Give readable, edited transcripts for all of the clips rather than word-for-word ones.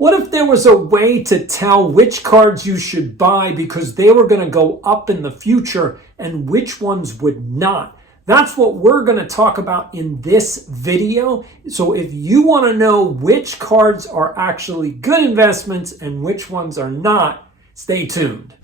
What if there was a way to tell which cards you should buy because they were going to go up in the future and which ones would not? That's what we're going to talk about in this video. So if you want to know which cards are actually good investments and which ones are not, stay tuned.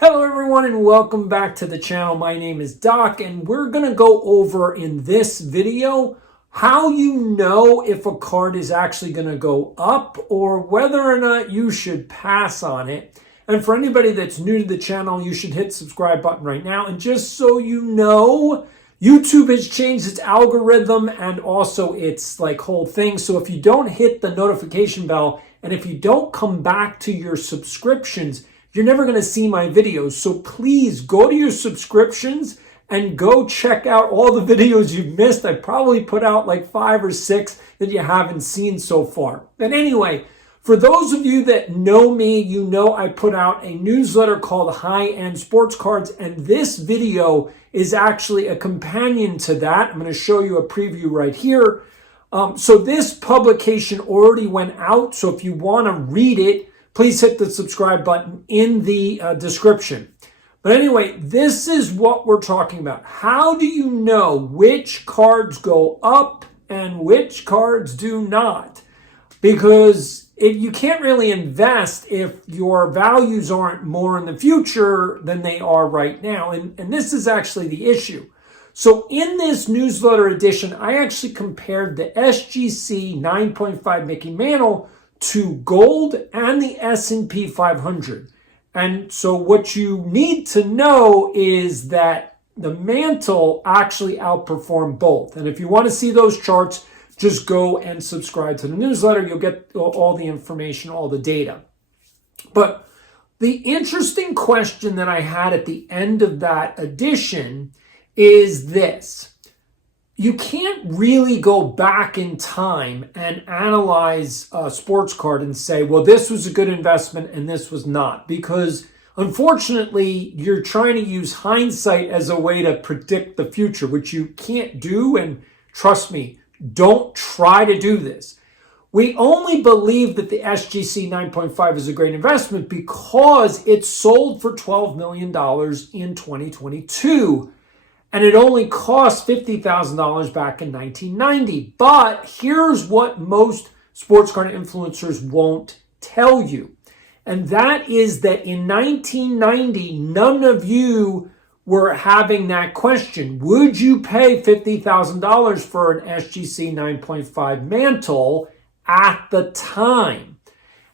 Hello everyone and welcome back to the channel. My name is Doc and we're going to go over in this video how you know if a card is actually going to go up or whether or not you should pass on it. And for anybody that's new to the channel, you should hit the subscribe button right now. And just so you know, YouTube has changed its algorithm and also its whole thing. So if you don't hit the notification bell and if you don't come back to your subscriptions, you're never going to see my videos. So please go to your subscriptions and go check out all the videos you've missed. I probably put out like 5 or 6 that you haven't seen so far. But anyway, for those of you that know me, you know I put out a newsletter called High-End Sports Cards, and this video is actually a companion to that. I'm going to show you a preview right here. So this publication already went out, so if you want to read it, please hit the subscribe button in the description. But anyway, this is what we're talking about. How do you know which cards go up and which cards do not? Because you can't really invest if your values aren't more in the future than they are right now. And this is actually the issue. So in this newsletter edition, I actually compared the SGC 9.5 Mickey Mantle to gold and the S&P 500. And so what you need to know is that the mantle actually outperformed both. And if you want to see those charts, just go and subscribe to the newsletter. You'll get all the information, all the data. But the interesting question that I had at the end of that edition is this. You can't really go back in time and analyze a sports card and say, well, this was a good investment and this was not. Because unfortunately, you're trying to use hindsight as a way to predict the future, which you can't do. And trust me, don't try to do this. We only believe that the SGC 9.5 is a great investment because it sold for $12 million in 2022. And it only cost $50,000 back in 1990. But here's what most sports card influencers won't tell you. And that is that in 1990, none of you were having that question. Would you pay $50,000 for an SGC 9.5 mantle at the time?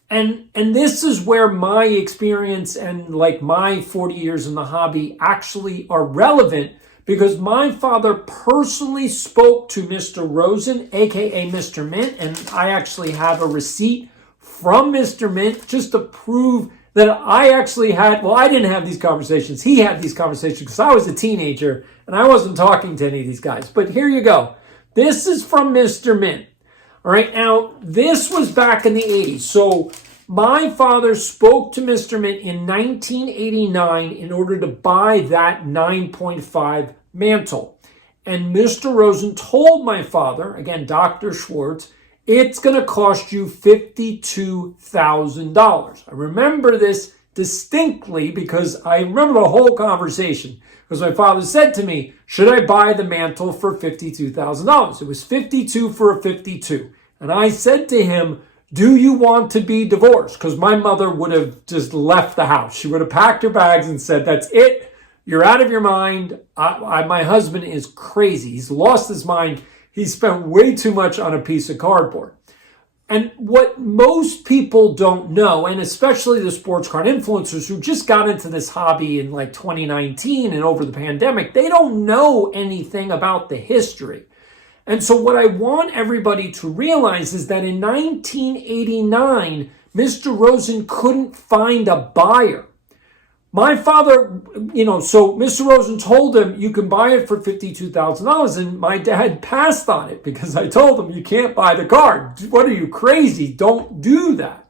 And this is where my experience and my 40 years in the hobby actually are relevant, because my father personally spoke to Mr. Rosen, aka Mr. Mint, and I actually have a receipt from Mr. Mint just to prove that I actually had, well, I didn't have these conversations. He had these conversations because I was a teenager and I wasn't talking to any of these guys. But here you go. This is from Mr. Mint. All right, now this was back in the 80s. So my father spoke to Mr. Mint in 1989 in order to buy that 9.5 mantle. And Mr. Rosen told my father, again, Dr. Schwartz, it's going to cost you $52,000. I remember this distinctly because I remember the whole conversation. Because my father said to me, should I buy the mantle for $52,000? It was 52 for a 52. And I said to him, do you want to be divorced? Because my mother would have just left the house. She would have packed her bags and said, that's it. You're out of your mind. My husband is crazy. He's lost his mind. He spent way too much on a piece of cardboard. And what most people don't know, and especially the sports card influencers who just got into this hobby in 2019 and over the pandemic, they don't know anything about the history. And so what I want everybody to realize is that in 1989, Mr. Rosen couldn't find a buyer. My father, so Mr. Rosen told him, you can buy it for $52,000. And my dad passed on it because I told him, you can't buy the card. What are you, crazy? Don't do that.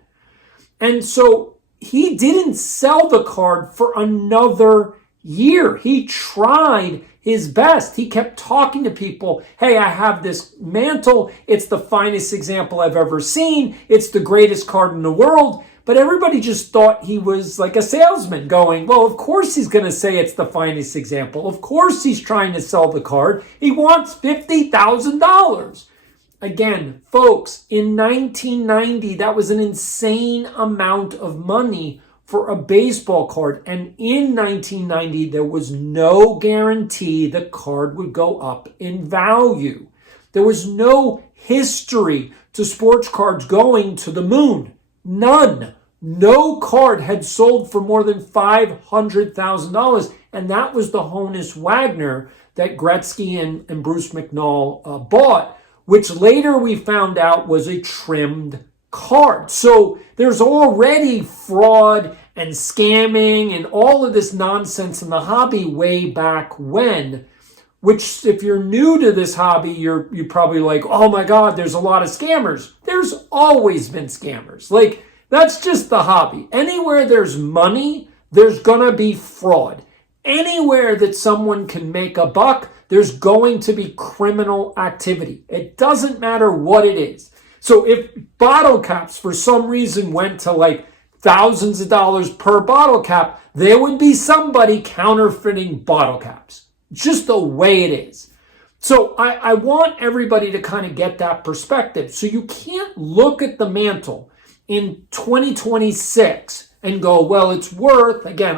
And so he didn't sell the card for another year. He tried his best. He kept talking to people. Hey, I have this mantle. It's the finest example I've ever seen. It's the greatest card in the world. But everybody just thought he was like a salesman going, well, of course he's going to say it's the finest example. Of course he's trying to sell the card. He wants $50,000. Again, folks, in 1990, that was an insane amount of money for a baseball card. And in 1990, there was no guarantee the card would go up in value. There was no history to sports cards going to the moon. None. No card had sold for more than $500,000. And that was the Honus Wagner that Gretzky and Bruce McNall bought, which later we found out was a trimmed card. So there's already fraud and scamming and all of this nonsense in the hobby way back when, which if you're new to this hobby, you're probably like, oh my God, there's a lot of scammers. There's always been scammers. Like, that's just the hobby. Anywhere there's money, there's gonna be fraud. Anywhere that someone can make a buck, there's going to be criminal activity. It doesn't matter what it is. So if bottle caps for some reason went to like thousands of dollars per bottle cap, there would be somebody counterfeiting bottle caps. Just the way it is. So I want everybody to kind of get that perspective. So you can't look at the mantle in 2026 and go, well, it's worth, again,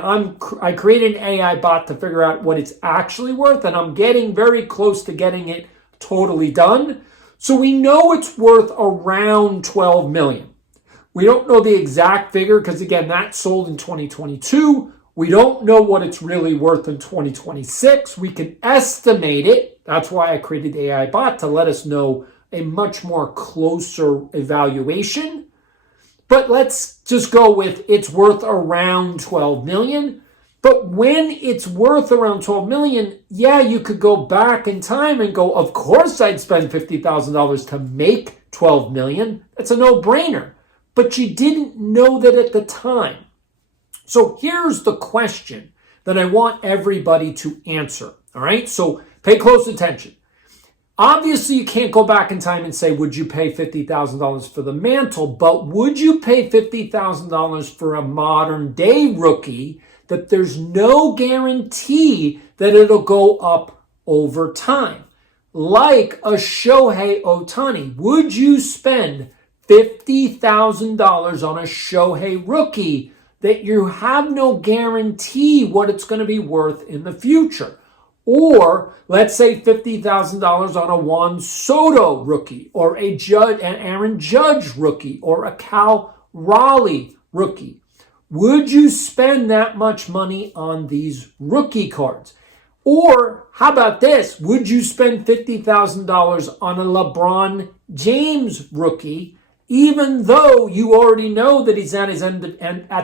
I created an AI bot to figure out what it's actually worth, and I'm getting very close to getting it totally done. So we know it's worth around 12 million. We don't know the exact figure because, again, that sold in 2022. We don't know what it's really worth in 2026. We can estimate it. That's why I created the AI bot, to let us know a much more closer evaluation. But let's just go with it's worth around 12 million. But when it's worth around 12 million, yeah, you could go back in time and go, of course I'd spend $50,000 to make 12 million. That's a no-brainer. But you didn't know that at the time. So here's the question that I want everybody to answer. All right, so pay close attention. Obviously, you can't go back in time and say, would you pay $50,000 for the mantle? But would you pay $50,000 for a modern day rookie that there's no guarantee that it'll go up over time? Like a Shohei Ohtani, would you spend $50,000 on a Shohei rookie that you have no guarantee what it's going to be worth in the future? Or let's say $50,000 on a Juan Soto rookie, or an Aaron Judge rookie, or a Cal Raleigh rookie. Would you spend that much money on these rookie cards? Or how about this? Would you spend $50,000 on a LeBron James rookie, even though you already know that he's at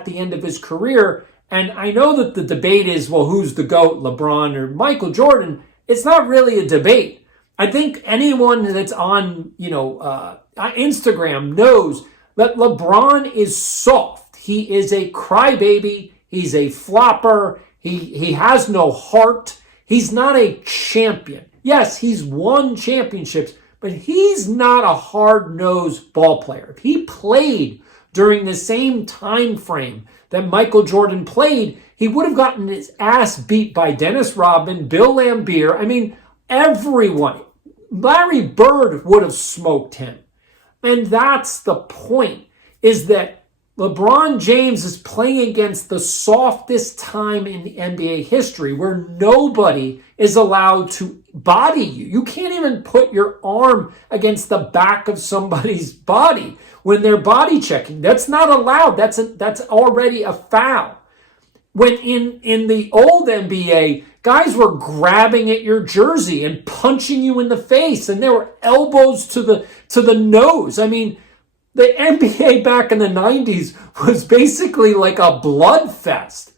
the end of his career? And I know that the debate is, well, who's the GOAT, LeBron or Michael Jordan? It's not really a debate. I think anyone that's on, Instagram knows that LeBron is soft. He is a crybaby. He's a flopper. He has no heart. He's not a champion. Yes, he's won championships, but he's not a hard-nosed ball player. If he played during the same time frame that Michael Jordan played, he would have gotten his ass beat by Dennis Rodman, Bill Laimbeer. I mean, everyone. Larry Bird would have smoked him. And that's the point, is that LeBron James is playing against the softest time in the NBA history, where nobody is allowed to body you. You can't even put your arm against the back of somebody's body when they're body checking. That's not allowed. That's already a foul. When in the old NBA, guys were grabbing at your jersey and punching you in the face, and there were elbows to the nose. I mean, the NBA back in the 90s was basically like a blood fest.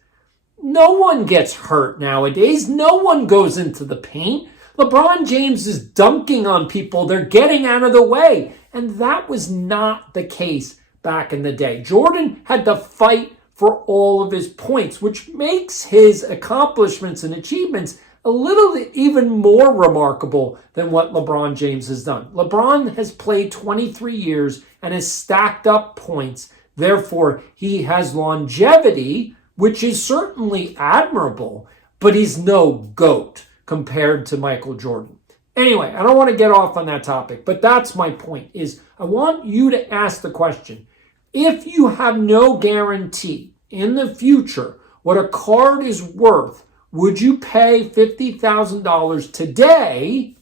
No one gets hurt nowadays. No one goes into the paint. LeBron James is dunking on people. They're getting out of the way. And that was not the case back in the day. Jordan had to fight for all of his points, which makes his accomplishments and achievements a little even more remarkable than what LeBron James has done. LeBron has played 23 years and has stacked up points. Therefore, he has longevity, which is certainly admirable, but he's no GOAT compared to Michael Jordan. Anyway, I don't want to get off on that topic, but that's my point, is I want you to ask the question, if you have no guarantee in the future what a card is worth, would you pay $50,000 today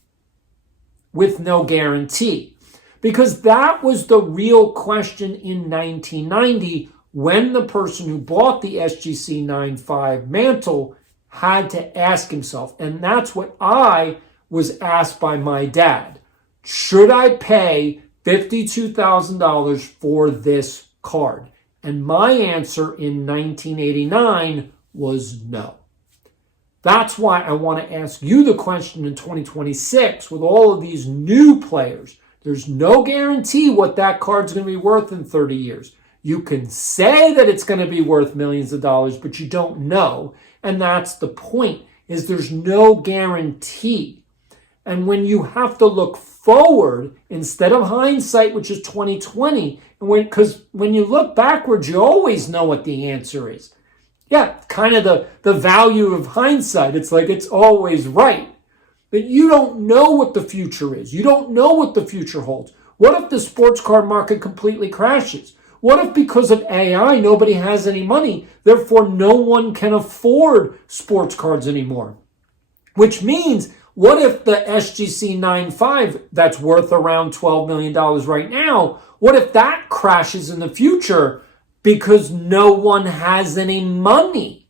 with no guarantee? Because that was the real question in 1990 when the person who bought the SGC 9.5 mantle had to ask himself, and that's what I was asked by my dad. Should I pay $52,000 for this card? And my answer in 1989 was no. That's why I want to ask you the question in 2026 with all of these new players. There's no guarantee what that card's going to be worth in 30 years. You can say that it's going to be worth millions of dollars, but you don't know. And that's the point, is there's no guarantee. And when you have to look forward instead of hindsight, which is 2020, because when you look backwards, you always know what the answer is. Yeah, kind of the value of hindsight. It's like it's always right. But you don't know what the future is. You don't know what the future holds. What if the sports card market completely crashes? What if because of AI, nobody has any money, therefore no one can afford sports cards anymore? Which means, what if the SGC 9.5 that's worth around $12 million right now, what if that crashes in the future because no one has any money?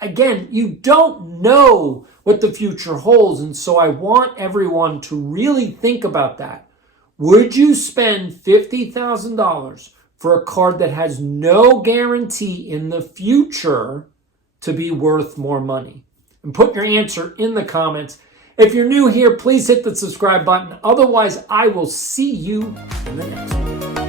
Again, you don't know what the future holds, and so I want everyone to really think about that. Would you spend $50,000 for a card that has no guarantee in the future to be worth more money? And put your answer in the comments. If you're new here, please hit the subscribe button. Otherwise, I will see you in the next one.